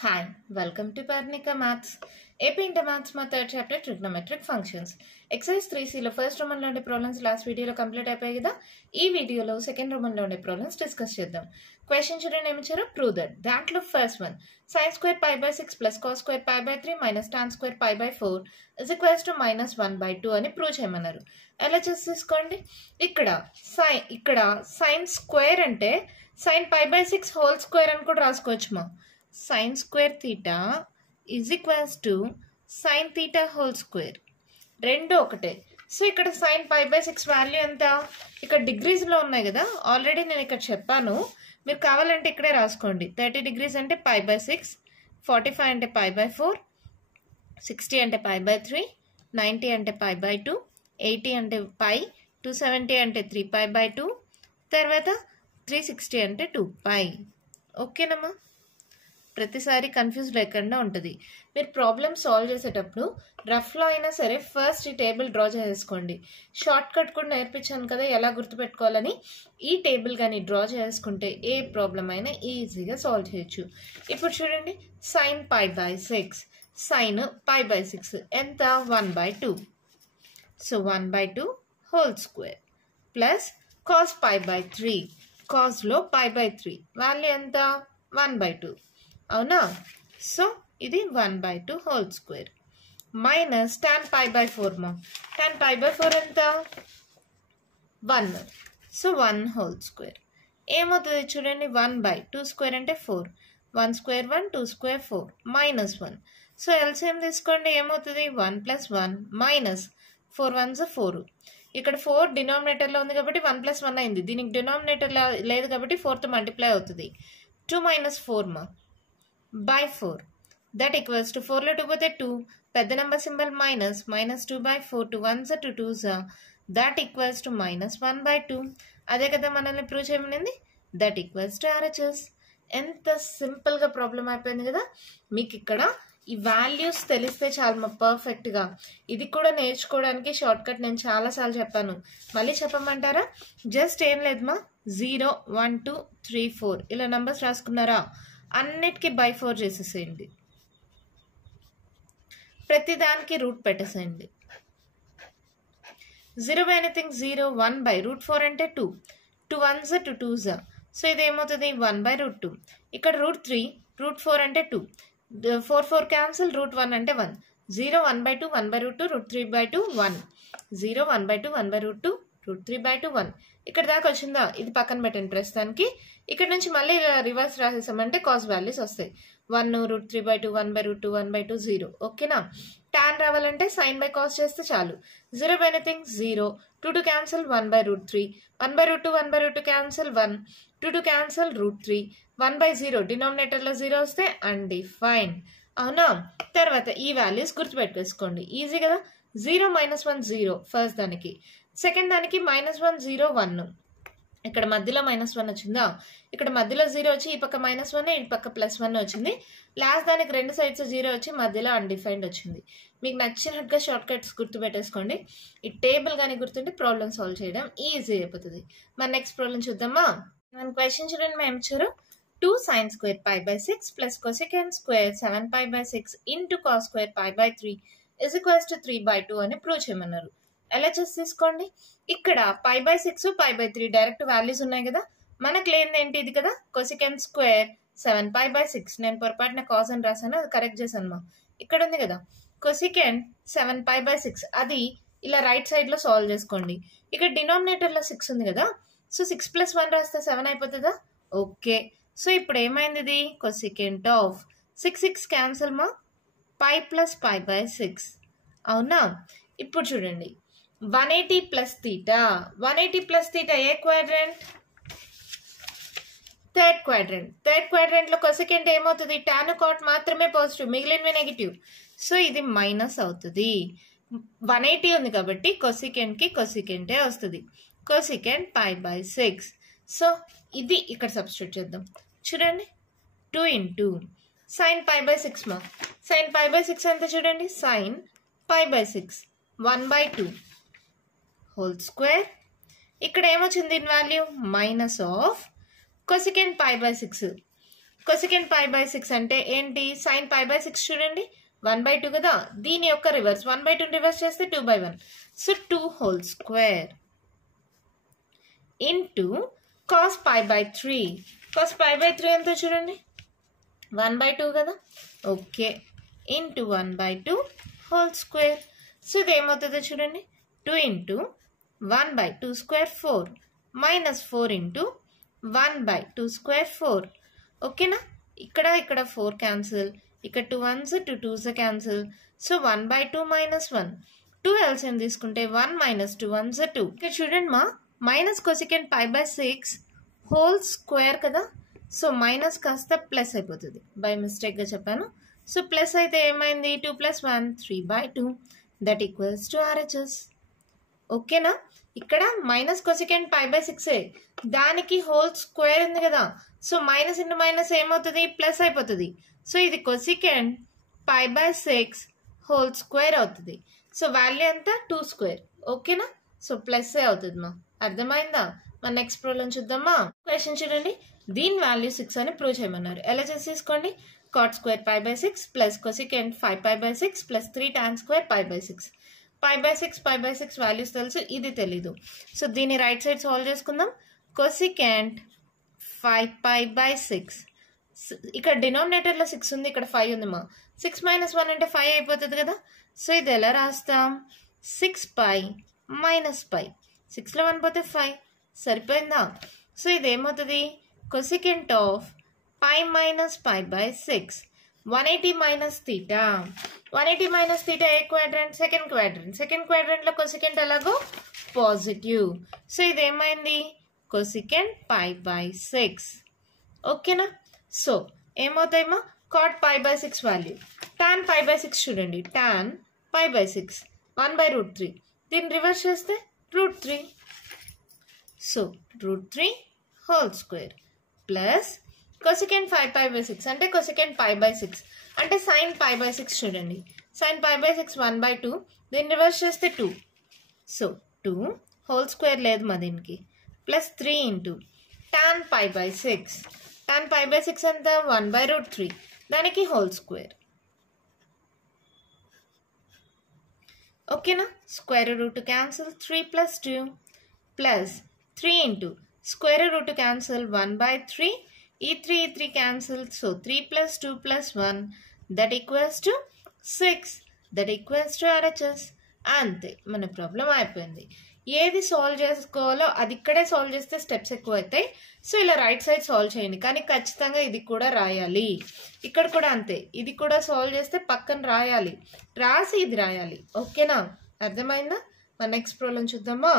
Hi, welcome to Parnika Maths. AP Inter Maths మా third chapter trigonometric functions. Exercise 3C లో first Roman లోని problems last వీడియోలో complete అయిపోయాయి కదా. ఈ వీడియోలో సెకండ్ రోమన్ లోని ప్రాబ్లమ్స్ డిస్కస్ చేద్దాం. క్వశ్చన్ చూడండి ఏమి ఇచ్చారు, ప్రూవ్ దట్. దాంట్లో first one, sin square pi by 6 plus cos square pi by 3 minus tan square pi by 4 is equals to minus 1 by 2 అని ప్రూవ్ చేయమన్నారు. ఎలా చేసి తీసుకోండి, ఇక్కడ sin square అంటే sin pi by 6 whole square అని కూడా రాసుకోవచ్చు మా. sin square theta is equals to sin theta whole square. రెండు ఒకటే. సో ఇక్కడ sin pi by 6 వాల్యూ ఎంత, ఇక్కడ డిగ్రీస్లో ఉన్నాయి కదా, ఆల్రెడీ నేను ఇక్కడ చెప్పాను, మీరు కావాలంటే ఇక్కడే రాసుకోండి. 30 degrees అంటే pi by 6, 45 అంటే pi by 4, 60 అంటే pi by 3, 90 అంటే pi by 2, 80 అంటే pi, 270 అంటే 3 pi by 2, తర్వాత 360 అంటే 2 pi. ఓకేనమ్మా, ప్రతిసారి కన్ఫ్యూజ్ లేకుండా ఉంటుంది. మీరు ప్రాబ్లమ్ సాల్వ్ చేసేటప్పుడు రఫ్లో అయినా సరే ఫస్ట్ ఈ టేబుల్ డ్రా చేసుకోండి. షార్ట్ కట్ కూడా నేర్పించాను కదా ఎలా గుర్తుపెట్టుకోవాలని. ఈ టేబుల్ కానీ డ్రా చేసుకుంటే ఏ ప్రాబ్లం అయినా ఈజీగా సాల్వ్ చేయొచ్చు. ఇప్పుడు చూడండి, sin pi by 6, sin pi by 6 ఎంత, 1 by 2. So 1 by 2 whole square plus cos pi by 3, కాస్లో pi by 3 value ఎంత, 1 by 2. అవునా, సో ఇది 1 by 2 whole square minus tan pi by 4 మా. tan pi by 4 ఎంత, 1. So 1 whole square ఏమవుతుంది చూడండి, 1 by 2 square అంటే 4, 1 square 1, 2 square 4, minus 1. So LCM తీసుకోండి, ఏమవుతుంది 1 + 1 మైనస్ 4 1s 4. ఇక్కడ 4 డినామినేటర్లో ఉంది కాబట్టి 1 + 1 అయింది. దీనికి డినామినేటర్ లేదు కాబట్టి 4తో మల్టిప్లై అవుతుంది. 2 - 4 మా by 4, that equals to 4లో 2 పోతే 2, పెద్ద number symbol minus, -2 by 4, 2 1s 2 2s, that equals to -1 by 2. అదే కదా మనల్ని prove చేయమనింది, that equals to RHS. ఎంత సింపుల్గా ప్రాబ్లం అయిపోయింది కదా. మీకు ఇక్కడ ఈ వాల్యూస్ తెలిస్తే చాలు మా పర్ఫెక్ట్గా. ఇది కూడా నేర్చుకోవడానికి షార్ట్ కట్ నేను చాలాసార్లు చెప్పాను, మళ్ళీ చెప్పమంటారా? జస్ట్ ఏం లేదు మా, 0 1 2 3 4 ఇలా నెంబర్స్ రాసుకున్నారా, అన్నిటికీ by 4 చేసేసేయండి, ప్రతిదానికి రూట్ పెట్టేసేయండి. 0 by anything 0, 1 by √4 అంటే 2, 2 1s 2 2s. సో ఇది ఏమవుతుంది 1 by √2. ఇక్కడ √3, √4 అంటే 2, 4 4 క్యాన్సిల్, √1 అంటే 1. 0 1 by 2, 1 by √2, √3 by 2 1. 0 1 by 2, 1 by √2, √3 by 2 1. ఇక్కడ దాకా వచ్చిందా, ఇది పక్కన పెట్టండి ప్రస్తుతానికి. ఇక్కడ నుంచి మళ్ళీ ఇలా రివర్స్ రాసేసామంటే కాస్ వాల్యూస్ వస్తాయి. 1 √3 by 2, 1 by √2, 1 by 2 0. ఓకేనా, tan రావాలంటే sin by cos చేస్తే చాలు. 0 by anything 0, 2 2 cancel, 1 by √3, 1 by √2, 1 by √2 cancel, 1, 2 2 cancel, √3, 1 by 0 డినామినేటర్లో 0 వస్తే అన్డిఫైన్. అవునా, తర్వాత ఈ వాల్యూస్ గుర్తుపెట్టేసుకోండి, ఈజీ కదా. 0 - 1 0 ఫస్ట్ దానికి, సెకండ్ దానికి -1 0 1. ఇక్కడ మధ్యలో -1 వచ్చిందా, ఇక్కడ మధ్యలో 0 వచ్చి ఈ పక్క -1, ఈ పక్క +1 వచ్చింది. లాస్ట్ దానికి రెండు సైడ్స్ 0 వచ్చి మధ్యలో అన్డిఫైన్డ్ వచ్చింది. మీకు నచ్చినట్టుగా షార్ట్ కట్స్ గుర్తుపెట్టేసుకోండి. ఈ టేబుల్ కానీ గుర్తుంటే ప్రాబ్లమ్ సాల్వ్ చేయడం ఈజీ అయిపోతుంది. మరి నెక్స్ట్ ప్రాబ్లం చూద్దామా. మన క్వశ్చన్ చూడండి, మేము ఇచ్చారు 2 sin square pi by 6 plus cosecant square 7 pi by 6 into cos square pi by 3 is equals to 3 by 2 అని ప్రూవ్ చేయమన్నారు. ఎలా చేసి తీసుకోండి, ఇక్కడ pi by 6 pi by 3 direct values ఉన్నాయి కదా. మనకు లేనిది ఏంటి, ఇది కదా, cosecant స్క్వేర్ 7 pi by 6. నేను పొరపాటున కాస్ అని రాసాను, అది కరెక్ట్ చేశాను మా. ఇక్కడ ఉంది కదా cosecant 7 pi by 6, అది ఇలా రైట్ సైడ్లో సాల్వ్ చేసుకోండి. ఇక్కడ డినామినేటర్లో 6 ఉంది కదా, సో 6 + 1 రాస్తే 7 అయిపోతుందా. ఓకే, సో ఇప్పుడు ఏమైంది, ఇది cosecant ఆఫ్ 6 6 క్యాన్సిల్ మా, pi + pi by 6. అవునా, ఇప్పుడు చూడండి 180 + θ, 180 + θ ఏ క్వాడ్రంట్, థర్డ్ క్వాడ్రంట్. థర్డ్ క్వాడ్రంట్లో cosecant ఏమవుతుంది, tan cot మాత్రమే పాజిటివ్, మిగిలినవి నెగిటివ్. సో ఇది మైనస్ అవుతుంది. 180 ఉంది కాబట్టి cosecantకి cosecantే వస్తుంది, cosecant pi by 6. సో ఇది ఇక్కడ సబ్స్టిట్యూట్ చేద్దాం. చూడండి 2 into sin pi by 6 మా. sin pi by 6 ఎంత చూడండి, sin pi by 6 1 by 2 whole square. ఇక్కడ ఏమొచ్చింది value, minus of cosecant pi by 6. Cosecant pi by 6 అంటే ఏంటి? సైన్ పై బై 6 చూడండి 1/2 కదా, దీని యొక్క రివర్స్ 1/2 రివర్స్ చేస్తే 2/1. So 2 whole square into cos pi by 3. Cos pi by 3 ఎంతో చూడండి 1/2 కదా, okay, into 1/2 whole square. So ఇది ఏమవుతుందో చూడండి 2 into 1/2 square 4 minus 4 into 1/2 square 4. ఓకేనా, ఇక్కడ 4 క్యాన్సిల్, ఇక్కడ 2 1s 2 2s cancel. So 1/2 minus 1, 2 LCM తీసుకుంటే 1 మైనస్ 2 1s 2. ఇక్కడ చూడండి మా minus cosecant pi by 6 whole square కదా, సో మైనస్ కాస్త ప్లస్ అయిపోతుంది, బై మిస్టేక్గా చెప్పాను. సో ప్లస్ అయితే ఏమైంది 2 + 1 3/2 దట్ ఈక్వల్స్ టు RHS. ఓకేనా, ఇక్కడ మైనస్ కొసెకెంట్ పై బై 6 దానికి హోల్ స్క్వేర్ ఉంది కదా, సో మైనస్ ఇంటూ మైనస్ ఏమవుతుంది ప్లస్ అయిపోతుంది. సో ఇది కొసెకెంట్ పై బై 6 హోల్ స్క్వేర్ అవుతుంది. సో వాల్యూ ఎంత 2 స్క్వేర్. ఓకేనా, సో ప్లస్ అవుతుంది మా, అర్థమైందా? మన నెక్స్ట్ ప్రాబ్లం చూద్దామా. క్వశ్చన్ చూడండి, దీని వాల్యూ 6 అని ప్రూవ్ చేయమన్నారు. ఎలా చేసి తీసుకోండి, cot square pi by 6 plus cosecant 5 pi by 6 plus 3 tan square pi by 6. pi by 6 values తెలుసు, ఇది తెలీదు. సో దీన్ని రైట్ సైడ్ సాల్వ్ చేసుకుందాం. cosecant 5 pi by 6, ఇక్కడ డినామినేటర్లో 6 ఉంది, ఇక్కడ 5 ఉంది మా. 6 మైనస్ 1 అంటే 5 అయిపోతుంది కదా. సో ఇది ఎలా రాస్తాం, 6 pi మైనస్ పై, 6లో 1 పోతే 5, సరిపోయిందా? సో ఇది ఏమవుతుంది, cosecant of pi minus pi by 6, 180 minus theta. 180 minus theta A quadrant, second quadrant. Second క్వాడ్రంట్లో కొసెకెంట్ ఎలాగో పాజిటివ్. సో ఇది ఏమైంది కొసెకెంట్ pi by 6. ఓకేనా, సో ఏమవుతాయేమో cot pi by 6 value, tan pi by 6 చూడండి, tan pi by 6 1/√3, దీన్ని reverse చేస్తే √3. So √3 whole square plus cosecant 5 pi by 6 అంటే cosecant pi by 6 అంటే sin pi by 6 చూడండి, sin pi by 6 1/2, దీన్ని రివర్స్ చేస్తే 2. సో 2 హోల్ స్క్వేర్ లేదు మా దీనికి, plus 3 into tan pi by 6. tan pi by 6 ఎంత 1/√3, దానికి హోల్ స్క్వేర్. ఓకేనా, square root cancel 3 + 2 plus 3 into square root cancel 1/3, ఈ 3 cancel. So 3 + 2 + 1 that equals to 6, that equals to RHS. అంతే, మన ప్రాబ్లం అయిపోయింది. ఏది సాల్వ్ చేసుకోవాలో అది ఇక్కడే సాల్వ్ చేస్తే స్టెప్స్ ఎక్కువ అవుతాయి. సో ఇలా రైట్ సైడ్ సాల్వ్ చేయండి, కానీ ఖచ్చితంగా ఇది కూడా రాయాలి. ఇక్కడ కూడా అంతే, ఇది కూడా సాల్వ్ చేస్తే పక్కన రాయాలి, రాసి ఇది రాయాలి. ఓకేనా, అర్థమైందా? మన నెక్స్ట్ ప్రాబ్లం చూద్దామా.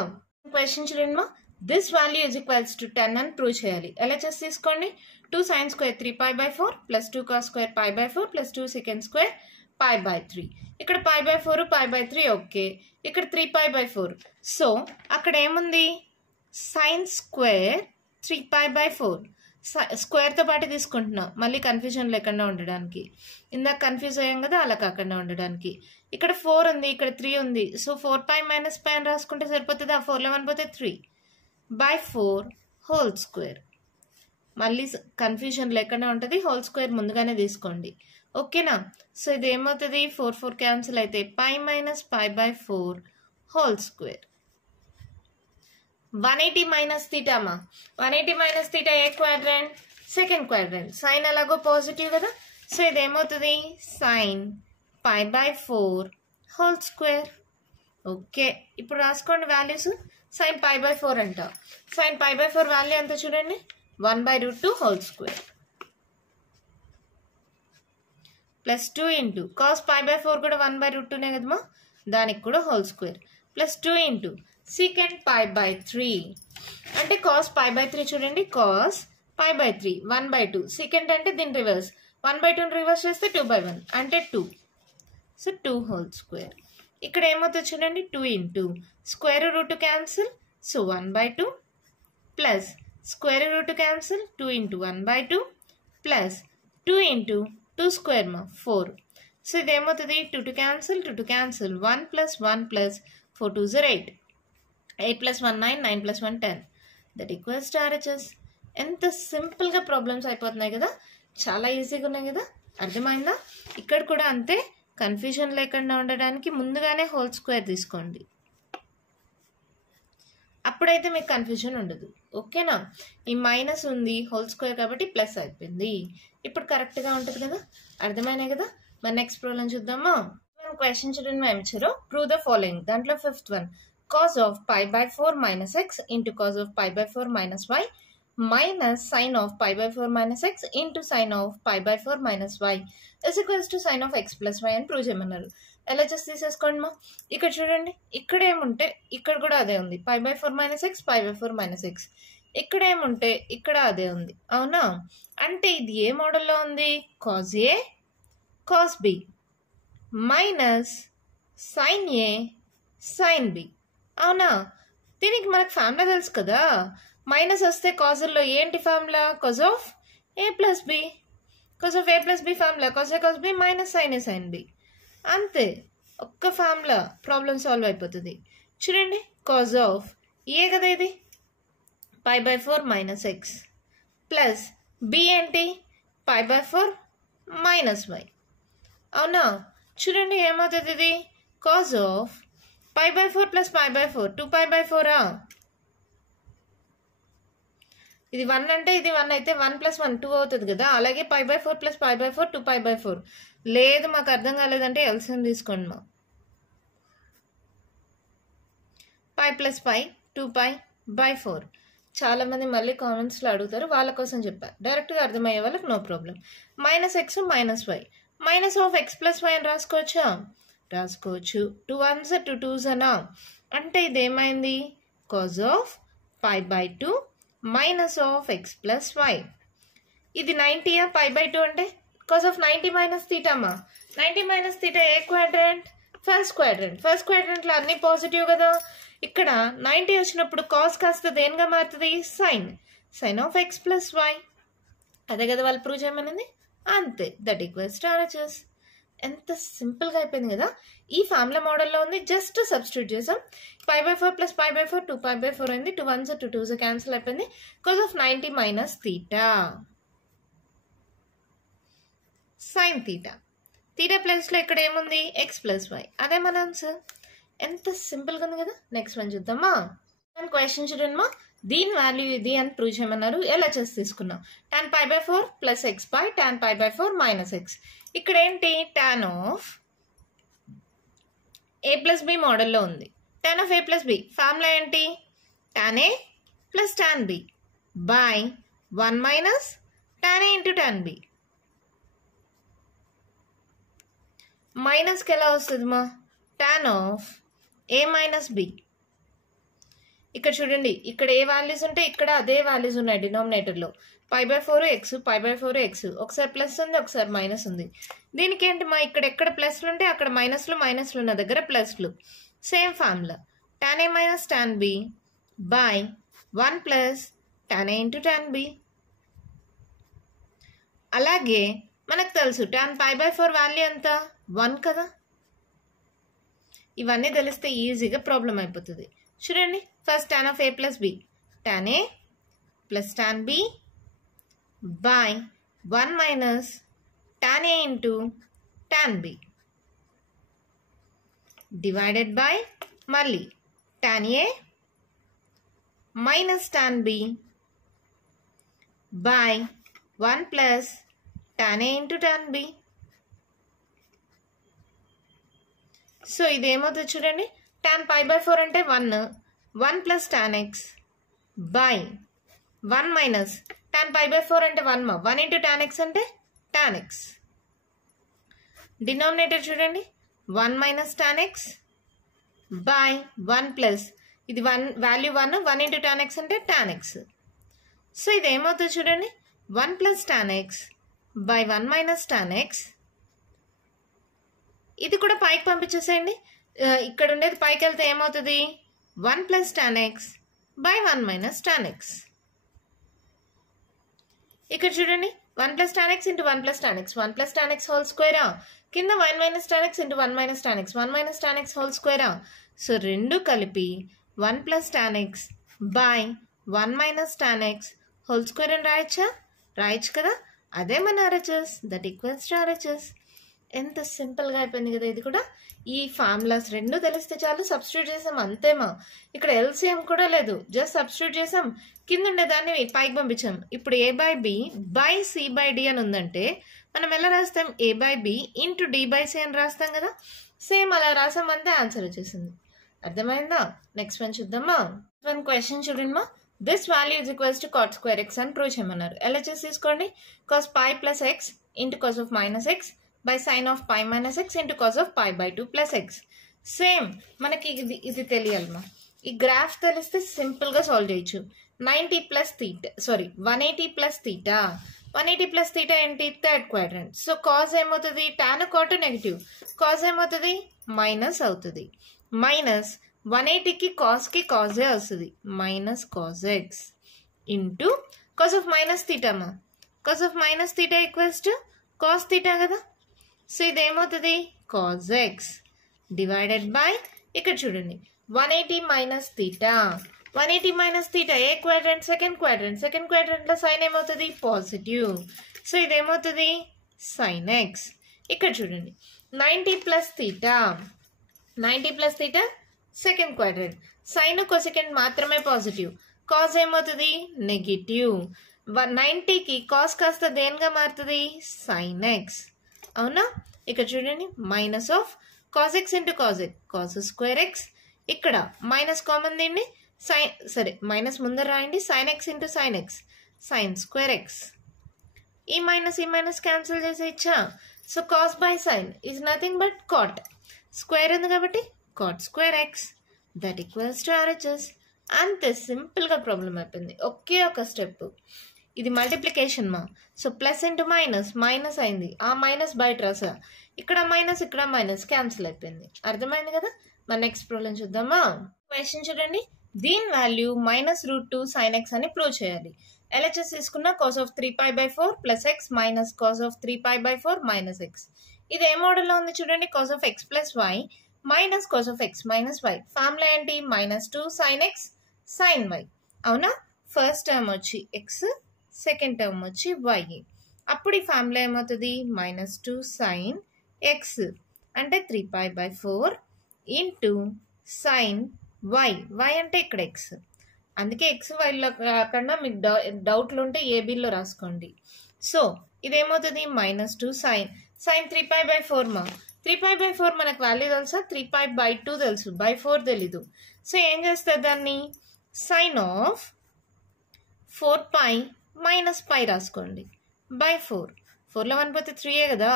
క్వశ్చన్ చూడండి మా, this value is equals to 10 అని ప్రూవ్ చేయాలి. ఎలా చేసి తీసుకోండి, 2 sin square 3 pi by 4 plus 2 cos square pi by 4 plus 2 secant square pi by 3. ఇక్కడ pi by 4 pi by 3 okay, ఇక్కడ 3 pi by 4. సో అక్కడ ఏముంది sin square 3 pi by 4, స్క్వేర్తో పాటు తీసుకుంటున్నా మళ్ళీ కన్ఫ్యూజన్ లేకుండా ఉండడానికి. ఇందాక కన్ఫ్యూజ్ అయ్యాం కదా, అలా కాకుండా ఉండడానికి. ఇక్కడ 4 ఉంది, ఇక్కడ 3 ఉంది. సో 4 pi మైనస్ పై అని రాసుకుంటే సరిపోతుంది. ఆ 4లో 1 పోతే 3 by 4 హోల్ స్క్వేర్. మళ్ళీ కన్ఫ్యూజన్ లేకుండా ఉంటుంది, హోల్ స్క్వేర్ ముందుగానే తీసుకోండి. ఓకేనా, సో ఇది ఏమవుతుంది 4 4 క్యాన్సిల్ అయితే pi minus pi by 4 whole square. 180 minus theta మా, 180 మైనస్ థీటా ఏ క్వాడ్రంట్, సెకండ్ క్వాడ్రంట్. సైన్ ఎలాగో పాజిటివ్ కదా, సో ఇది ఏమవుతుంది sine pi by 4 whole square. Okay, ఇప్పుడు రాసుకోండి వాల్యూస్. సైన్ పై by 4 అంట, సైన్ పై by 4 వాల్యూ ఎంత చూడండి 1/√2 whole square plus 2 into cos pi by 4 కూడా 1/√2నే కదమ్మా, దానికి కూడా whole square plus 2 into secant pi by 3 అంటే కాస్ పై by 3 చూడండి, కాస్ పై by 3 1/2, సీకెంట్ అంటే దీని రివర్స్ 1/2 రివర్స్ చేస్తే 2/1 అంటే 2. So 2 whole square. ఇక్కడ ఏమవుతుంది చూడండి 2 into square root cancel, so 1/2 plus square root cancel 2 into 1/2 plus 2 into 2 square మా 4. సో ఇది ఏమవుతుంది 2 2 cancel 2 2 cancel 1 plus 1 plus 4 2 0 8, 8 plus 1 9, 9 plus 1 10 that equals to RHS. ఎంత సింపుల్గా ప్రాబ్లమ్స్ అయిపోతున్నాయి కదా. చాలా ఈజీగా ఉన్నాయి కదా, అర్థమైందా? ఇక్కడ కూడా అంతే, కన్ఫ్యూజన్ లేకుండా ఉండడానికి ముందుగానే హోల్ స్క్వేర్ తీసుకోండి, అప్పుడైతే మీకు కన్ఫ్యూజన్ ఉండదు. ఓకేనా? ఈ మైనస్ ఉంది, హోల్ స్క్వేర్ కాబట్టి ప్లస్ అయిపోయింది. ఇప్పుడు కరెక్ట్గా ఉంటుంది కదా, అర్థమైనాయి కదా. మరి నెక్స్ట్ ప్రాబ్లం చూద్దామా? క్వశ్చన్ చూడండి, మేము ఇచ్చారు ప్రూవ్ ద ఫాలోయింగ్. దాంట్లో fifth one, cos of pi by 4 minus x into cos of pi by 4 minus y minus sin of pi by 4 minus x into sin of pi by 4 minus y is equals to sin of x plus y అని prove చేయమన్నారు. ఎలా చేసి తీసేసుకోండి మా. ఇక్కడ చూడండి, ఇక్కడ ఏముంటే ఇక్కడ కూడా అదే ఉంది, pi by 4 minus x, pi by 4 minus x. ఇక్కడ ఏముంటే ఇక్కడ అదే ఉంది, అవునా? అంటే ఇది ఏ మోడల్లో ఉంది? cos a cos b minus sin a sin b, అవునా? దీనికి మనకు ఫార్ములా తెలుసు కదా, మైనస్ వస్తే కాజుల్లో ఏంటి formula? cos of a plus b, cos of a plus b formula cos a cos b minus sin a sin b. అంతే, ఒక్క formula problem solve అయిపోతుంది. చూడండి, cos of ఏ కదా ఇది, pi by 4 minus x plus b ఏంటి, pi by 4 minus y, అవునా? చూడండి ఏమవుతుంది, ఇది cos of pi by 4 plus pi by 4 2 pi by 4 ఇది 1 అంటే ఇది 1 అయితే 1 plus 1 2 అవుతుంది కదా. అలాగే pi by 4 plus pi by 4 2 pi by 4. లేదు మాకు అర్థం కాలేదంటే ఎల్సిఎం తీసుకోండి మా. pi plus pi 2 pi by 4. చాలా మంది మళ్ళీ కామెంట్స్లో అడుగుతారు, వాళ్ళ కోసం చెప్పారు, డైరెక్ట్గా అర్థమయ్యే వాళ్ళకి no problem. Minus x minus y, minus of x plus y అని రాసుకోవచ్చా? రాసుకోవచ్చు. 2 1s 2 2s అనా, అంటే ఇది ఏమైంది, cos of pi by 2 minus of x plus y. ఇది 90 pi by 2 అంటే cos of 90 మైనస్ తీటామా. 90 మైనస్ తీటా ఏ క్వాడ్రంట్? First quadrant. ఫస్ట్ క్వాడ్రంట్లో అన్ని పాజిటివ్ కదా. ఇక్కడ 90 వచ్చినప్పుడు కాస్ కాస్త దేనిగా మారుతుంది? Sine. Sine of x plus y, అదే కదా వాళ్ళు ప్రూవ్ చేయమనింది. అంతే, దట్ ఈక్వల్స్ టు RHS. ఎంత సింపుల్గా అయిపోయింది కదా. ఈ ఫార్ములా మోడల్లో ఉంది, జస్ట్ సబ్స్టిట్యూట్ చేసాం. pi by 4 plus pi by 4 2 pi by 4 అయింది, 2 1s 2 2s క్యాన్సిల్ అయిపోయింది. cos of 90 minus theta sine theta. Theta ప్లేస్లో ఇక్కడ ఏముంది? ఎక్స్ ప్లస్ వై, అదే మన ఆన్సర్. ఎంత సింపుల్గా ఉంది కదా. నెక్స్ట్ వన్ చూద్దామా. క్వశ్చన్ చూడండి మా, దీని వాల్యూ ఇది అని ప్రూవ్ చేయమన్నారు. ఎలా చేసి తీసుకున్నాం? tan pi by 4 plus x by tan pi by 4 minus x. ఇక్కడ ఏంటి? tan of A plus B మోడల్లో ఉంది. tan of A plus B formula ఏంటి? tan A plus tan B by 1 minus tan A into tan B. మైనస్కి ఎలా వస్తుంది మా? tan of A minus B. ఇక్కడ చూడండి, ఇక్కడ ఏ వాల్యూస్ ఉంటే ఇక్కడ అదే వాల్యూస్ ఉన్నాయి డినామినేటర్లో. pi by 4 X, pi by 4 X, ఒకసారి ప్లస్ ఉంది ఒకసారి మైనస్ ఉంది. దీనికి ఏంటి మా, ఇక్కడ ఎక్కడ ప్లస్లు ఉంటే అక్కడ మైనస్లు, మైనస్లు ఉన్న దగ్గర ప్లస్లు. Same formula, tan A minus tan B by 1 plus tan A into tan B. అలాగే మనకు తెలుసు tan pi by 4 వాల్యూ ఎంత? 1 కదా. ఇవన్నీ తెలిస్తే ఈజీగా ప్రాబ్లం అయిపోతుంది. చూడండి, first tan of A plus B, tan A plus tan B by 1 minus tan A into tan B divided by మళ్ళీ tan A minus tan B by 1 plus tan A into tan B. So ఇదేమవుతుంది చూడండి, tan pi by 4 అంటే 1 plus tan x by 1 minus tan pi by 4 అంటే 1 into tan x అంటే tan x. Denominator చూడండి, 1 minus tan x by 1 plus ఇది 1 value 1 into tan x అంటే tan x. So ఇది ఏమవుతుంది చూడండి, 1 plus tan x by 1 minus tan x. ఇది కూడా పైకి పంపించేసేయండి. ఇక్కడ ఉండేది పైకి వెళ్తే ఏమవుతుంది? 1 plus tan x by 1 minus tan x. ఇక్కడ చూడండి, 1 plus tan x into 1 plus tan x, 1 plus tan x whole స్క్వేరా. కింద 1 minus tan x into 1 minus tan x, 1 minus tan x whole స్క్వేరా. సో రెండు కలిపి 1 plus tan x by 1 minus tan x whole square అని రాయొచ్చా? రాయొచ్చు కదా. అదే మన RHS, that equals to RHS. ఎంత సింపుల్గా అయిపోయింది కదా ఇది కూడా. ఈ ఫార్ములాస్ రెండు తెలిస్తే చాలు, సబ్స్టిట్యూట్ చేసాం అంతేమా. ఇక్కడ LCM కూడా లేదు, జస్ట్ సబ్స్టిట్యూట్ చేసాం, కింద ఉండేదాన్ని పైకి పంపించాం. ఇప్పుడు A/B బై C/D అని ఉందంటే మనం ఎలా రాస్తాం? A/B ఇంటూ D/C అని రాస్తాం కదా. సేమ్ అలా రాసామంటే ఆన్సర్ వచ్చేసింది. అర్థమైందా? నెక్స్ట్ వన్ చూద్దామా. వన్ క్వశ్చన్ చూడండి మా. This value is equals to cot square x అని ప్రూవ్ చేయమన్నారు. ఎలా చేసి తీసుకోండి? cos pi plus X into cos of minus X by sine of pi minus X into cos of pi by 2 plus X. Same మనకి ఇది తెలియాలమ్మా. ఈ graph తెలిస్తే సింపుల్గా సాల్వ్ చేయొచ్చు. 90 plus theta 180 plus theta 180 plus theta ఏంటి? Third quadrant. So cos ఏమవుతుంది? Tan cot negative, cos ఏమవుతుంది? Minus అవుతుంది. మైనస్ 180కి కాస్కి కాజే వస్తుంది, minus cos x into cos of minus థీటామా. Cos of minus theta equals to cos theta కదా. సో ఇదేమవుతుంది? కాజ్ ఎక్స్ డివైడెడ్ బై, ఇక్కడ చూడండి 180 మైనస్ థీటా. 180 మైనస్ థీటా ఏ క్వాడ్రంట్? Second quadrant. సెకండ్ క్వాడ్రంట్లో సైన్ ఏమవుతుంది? పాజిటివ్. సో ఇదేమవుతుంది? Sine x. ఇక్కడ చూడండి 90 plus theta 90 plus theta second quadrant. Sine cosecant మాత్రమే పాజిటివ్, కాజ్ ఏమవుతుంది? నెగిటివ్. 90కి కాస్ కాస్త దేనిగా మారుతుంది? Sine x. అవునా? ఇక్కడ చూడండి minus of cos x into cos x, cos square x. ఇక్కడ మైనస్ కామన్ దీన్ని మైనస్ ముందర రాయండి. Sine x into sine x, sine square x. ఈ మైనస్ క్యాన్సిల్ చేసేయచ్చా? So cos by sine is nothing but cot. Square ఉంది కాబట్టి cot square x that equals to RHS. అంతే సింపుల్గా ప్రాబ్లం అయిపోయింది. ఒకే ఒక స్టెప్. ఇది మల్టిప్లికేషన్ మా. సో ప్లస్ ఇంటూ మైనస్ అయింది, ఆ మైనస్ బయట రాసా. ఇక్కడ మైనస్ క్యాన్సిల్ అయిపోయింది. అర్థమైంది కదా. మన నెక్స్ట్ ప్రాబ్లం చూద్దామా. క్వశ్చన్ చూడండి. దీని వాల్యూ -√2 sin x అని ప్రూవ్ చేయాలి. LHS తీసుకున్న cos of 3π/4 plus x minus cos of 3π/4 minus x. ఇది ఏ మోడల్లో ఉంది చూడండి. cos of x plus y minus cos of x minus y. Formula ఏంటి? -2 sin x sin y. అవునా? ఫస్ట్ టర్మ్ వచ్చి x, సెకండ్ టర్మ్ వచ్చి y. అప్పుడు ఈ ఫార్ములా ఏమవుతుంది? -2 sin x అంటే 3π/4 ఇంటూ sin y. y అంటే ఇక్కడ x, అందుకే x వైలో కాకుండా మీకు డౌట్లు ఉంటే ఏబీలో రాసుకోండి. సో ఇదేమవుతుంది? -2 sin 3π/4 మా. 3π/4 మనకు వాల్యూ తెలుసా? 3π/2 తెలుసు, /4 తెలీదు. సో ఏం చేస్తారు దాన్ని? సైన్ ఆఫ్ 4π మైనస్ π రాసుకోండి /4. 4లో 1 పోతే 3 కదా,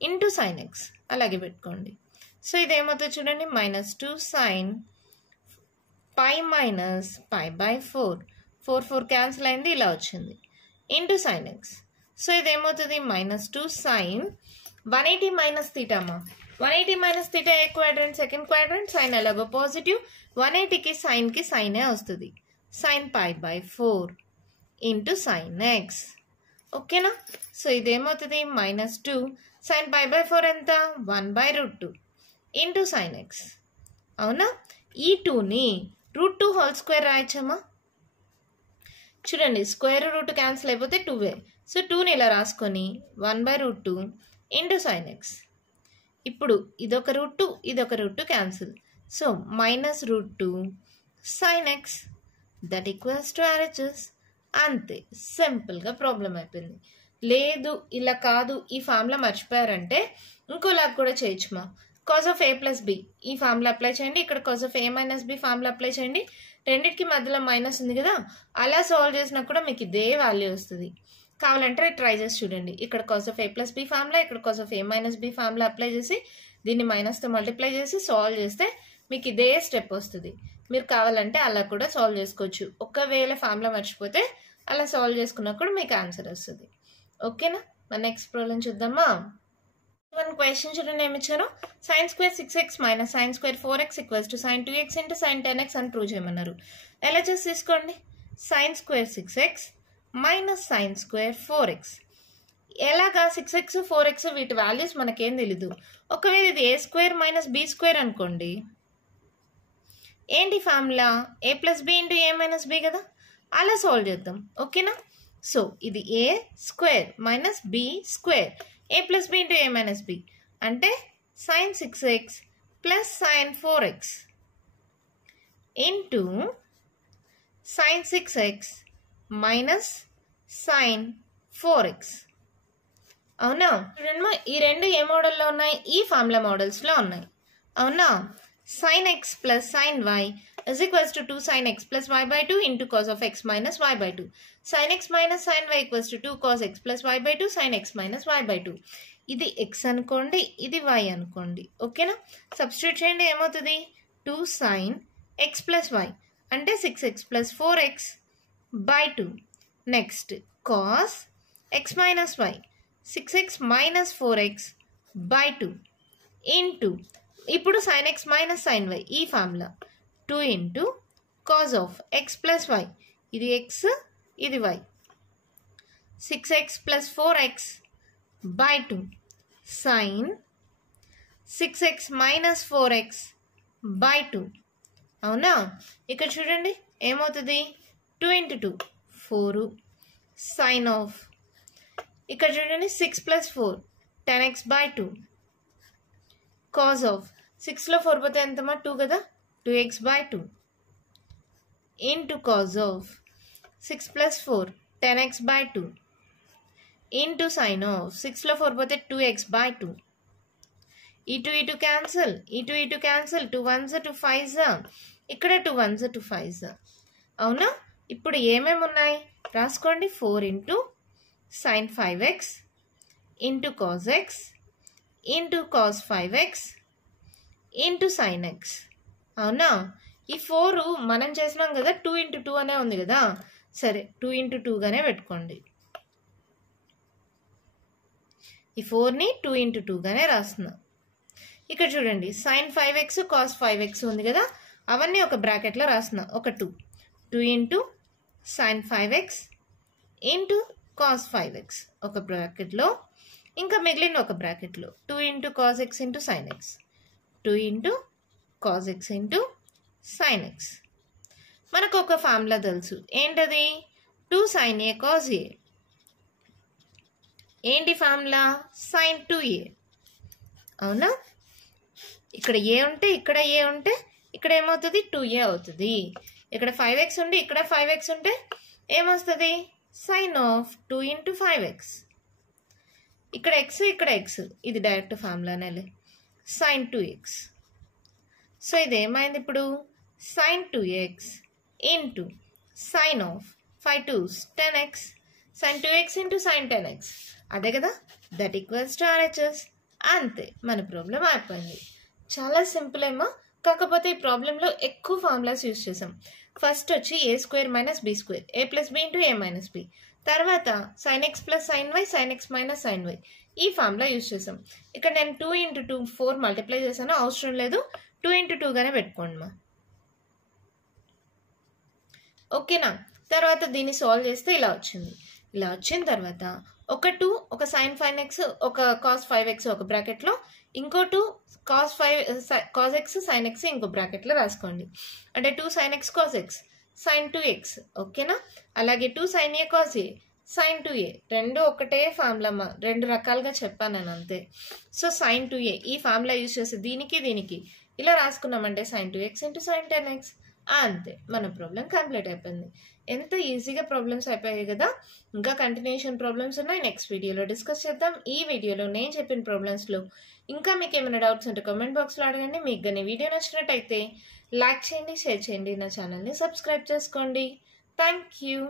ఇంటూ సైన్ ఎక్స్ అలాగే పెట్టుకోండి. సో ఇదేమవుతుంది చూడండి. -2 sin π మైనస్ π/4. 4 క్యాన్సిల్ అయింది, ఇలా వచ్చింది, ఇంటూ సైన్ ఎక్స్. సో ఇదేమవుతుంది? -2 sin 180 మైనస్ థీటామా. 180 మైనస్ థీటా ఏ క్వాడ్రంట్? Second quadrant. సైన్ ఎలాగో పాజిటివ్, 180కి సైన్కి సైనే వస్తుంది, sin π/4 ఇంటూ సైన్ ఎక్స్. ఓకేనా? సో ఇదేమవుతుంది? -2 sin π/4 ఎంత? 1/√2 ఇంటూ సైన్ ఎక్స్. అవునా? ఈ 2ని √2 హోల్ స్క్వేర్ రాయచ్చమ్మా. చూడండి స్క్వేర్ రూట్ క్యాన్సిల్ అయిపోతే 2 సో 2ని ఇలా రాసుకొని 1/√2 ఇంటూ సైన్ ఎక్స్. ఇప్పుడు ఇదొక √2 ఇదొక √2 cancel. So -√2 sin x that equals to RHS. అంతే సింపుల్గా ప్రాబ్లం అయిపోయింది. లేదు ఇలా కాదు, ఈ ఫార్ములా మర్చిపోయారంటే ఇంకోలాగా కూడా చేయొచ్చుమా. cos of a plus b ఈ ఫార్ములా అప్లై చేయండి, ఇక్కడ cos of a minus b formula apply చేయండి. రెండింటికి మధ్యలో మైనస్ ఉంది కదా, అలా సాల్వ్ చేసినా కూడా మీకు ఇదే వాల్యూ వస్తుంది. కావాలంటే ట్రై చేసి చూడండి. ఇక్కడ cos of a plus B formula, ఇక్కడ cos of a minus b formula apply చేసి దీన్ని మైనస్తో మల్టిప్లై చేసి సాల్వ్ చేస్తే మీకు ఇదే స్టెప్ వస్తుంది. మీరు కావాలంటే అలా కూడా సాల్వ్ చేసుకోవచ్చు. ఒకవేళ ఫార్ములా మర్చిపోతే అలా సాల్వ్ చేసుకున్నా కూడా మీకు ఆన్సర్ వస్తుంది. ఓకేనా? మన నెక్స్ట్ ప్రాబ్లం చూద్దామా. వన్ క్వశ్చన్ చూడండి ఏమి ఇచ్చారు. sin square 6x minus sin square 4x equals to sin 2x into sin 10x అని ప్రూవ్ చేయమన్నారు. ఎలా చేసి తీసుకోండి. sin square 6x minus sin square 4x. ఎలాగా 6x 4x వీటి వాల్యూస్ మనకేం తెలీదు. ఒకవేళ ఇది a square minus b square అనుకోండి, ఏంటి formula? a plus b into a minus b కదా, అలా సాల్వ్ చేద్దాం. ఓకేనా? సో ఇది a square minus b square, a plus b into a minus b అంటే sine 6x plus sine 4x into sine 6x minus sine 4x. అవునా? ఈ రెండు ఏ మోడల్లో ఉన్నాయి? ఈ ఫార్ములా మోడల్స్లో ఉన్నాయి. అవునా? sin x plus sin y is equals to 2 sin x plus y by 2 into cos of x minus y by 2. Sin x minus sin y equals to 2 cos x plus y by 2 sin x minus y by 2. ఇది x అనుకోండి, ఇది y అనుకోండి. ఓకేనా? Substitute చేయండి, ఏమవుతుంది? 2 sin x plus y అంటే 6x plus 4x by 2. Next cos x minus y 6x minus 4x by 2 into ఇప్పుడు sin x minus sin y ఈ formula 2 into cos of x plus y ఇది x ఇది y 6x plus 4x by 2 sin 6x minus 4x by 2. అవునా? ఇక్కడ చూడండి ఏమవుతుంది? 2 into 2 4 sin of ఇక్కడ చూడండి 6 plus 4 10x by 2 cos of 6లో 4 పోతే ఎంతమా? 2 కదా, 2x by 2 into cos of 6 plus 4 10x by 2 into sin of 6లో 4 పోతే 2x by 2. ఇటు క్యాన్సల్, ఇటు క్యాన్సల్, 2 1s 2 5s, ఇక్కడ 2 1s 2 5s. అవునా? ఇప్పుడు ఏమేమి ఉన్నాయి రాసుకోండి. 4 into sin 5x into cos x into cos 5x into sin x. అవునా? ఈ 4 మనం చేసినాం కదా, 2 into 2 అనే ఉంది కదా, సరే 2 into 2 గానే పెట్టుకోండి. ఈ 4ని 2 into 2 గానే రాస్తున్నా. ఇక్కడ చూడండి sin 5x cos 5x ఉంది కదా, అవన్నీ ఒక బ్రాకెట్లో రాస్తున్నా. ఒక 2 into sin 5x into cos 5x ఒక బ్రాకెట్లో, ఇంకా మిగిలిన ఒక బ్రాకెట్లో 2 into cos x into sin x 2 into cos x into sin x. మనకు ఒక ఫార్ములా తెలుసు, ఏంటది? 2 sin a cos a. ఏంటి ఫార్ములా? sin 2a. అవునా? ఇక్కడ ఏ ఉంటే ఇక్కడ ఏ ఉంటే ఇక్కడ ఏమవుతుంది? 2a అవుతుంది. ఇక్కడ 5x ఉండి ఇక్కడ 5x ఉంటే ఏమొస్తుంది? sin of 2 into 5x. ఇక్కడ x ఇక్కడ x, ఇది డైరెక్ట్ ఫార్ములానే, sin 2x. సో ఇది ఏమైంది ఇప్పుడు? sin 2x into sin of 5 2s 10x sin 2x into sin 10x. అదే కదా, దట్ ఈక్వల్స్ టు RHS. అంతే, మన ప్రాబ్లం అయిపోయింది. చాలా సింపుల్ ఏమో, కాకపోతే ఈ ప్రాబ్లంలో ఎక్కువ ఫార్ములాస్ యూజ్ చేసాం. ఫస్ట్ వచ్చి ఏ square minus b square, a plus b into a minus B. తర్వాత sin x plus sin y sin x minus sin y ఈ ఫార్ములా యూజ్ చేసాం. ఇక్కడ నేను 2 into 2 4 మల్టిప్లై చేశాను, అవసరం లేదు, 2 into 2 గానే పెట్టుకోండి మా. ఓకేనా? తర్వాత దీన్ని సాల్వ్ చేస్తే ఇలా వచ్చింది. ఇలా వచ్చిన తర్వాత ఒక 2 ఒక sin 5x ఒక cos 5x ఒక బ్రాకెట్లో, ఇంకో 2 cos x sin x ఇంకో బ్రాకెట్లో రాసుకోండి. అంటే 2 sin x cos x sin 2x. ఓకేనా? అలాగే 2 sin a cos a sin 2a. రెండు ఒకటే ఫార్ములా, రెండు రకాలుగా చెప్పాను నేను అంతే. సో sin 2a ఈ ఫార్ములా యూజ్ చేసి దీనికి దీనికి ఇలా రాసుకున్నామంటే sin 2x into sin 10x. అంతే, మన ప్రాబ్లం కంప్లీట్ అయిపోయింది. ఎంత ఈజీగా ప్రాబ్లమ్స్ అయిపోయాయి కదా. ఇంకా కంటిన్యూషన్ ప్రాబ్లమ్స్ ఉన్నాయి, నెక్స్ట్ వీడియోలో డిస్కస్ చేద్దాం. ఈ వీడియోలో నేను చెప్పిన ప్రాబ్లమ్స్లో ఇంకా మీకు ఏమైనా డౌట్స్ ఉంటే కామెంట్ బాక్స్లో అడగండి. మీకు కానీ వీడియో నచ్చినట్టయితే లైక్ చేయండి, షేర్ చేయండి, నా ఛానల్ని సబ్స్క్రైబ్ చేసుకోండి. Thank you.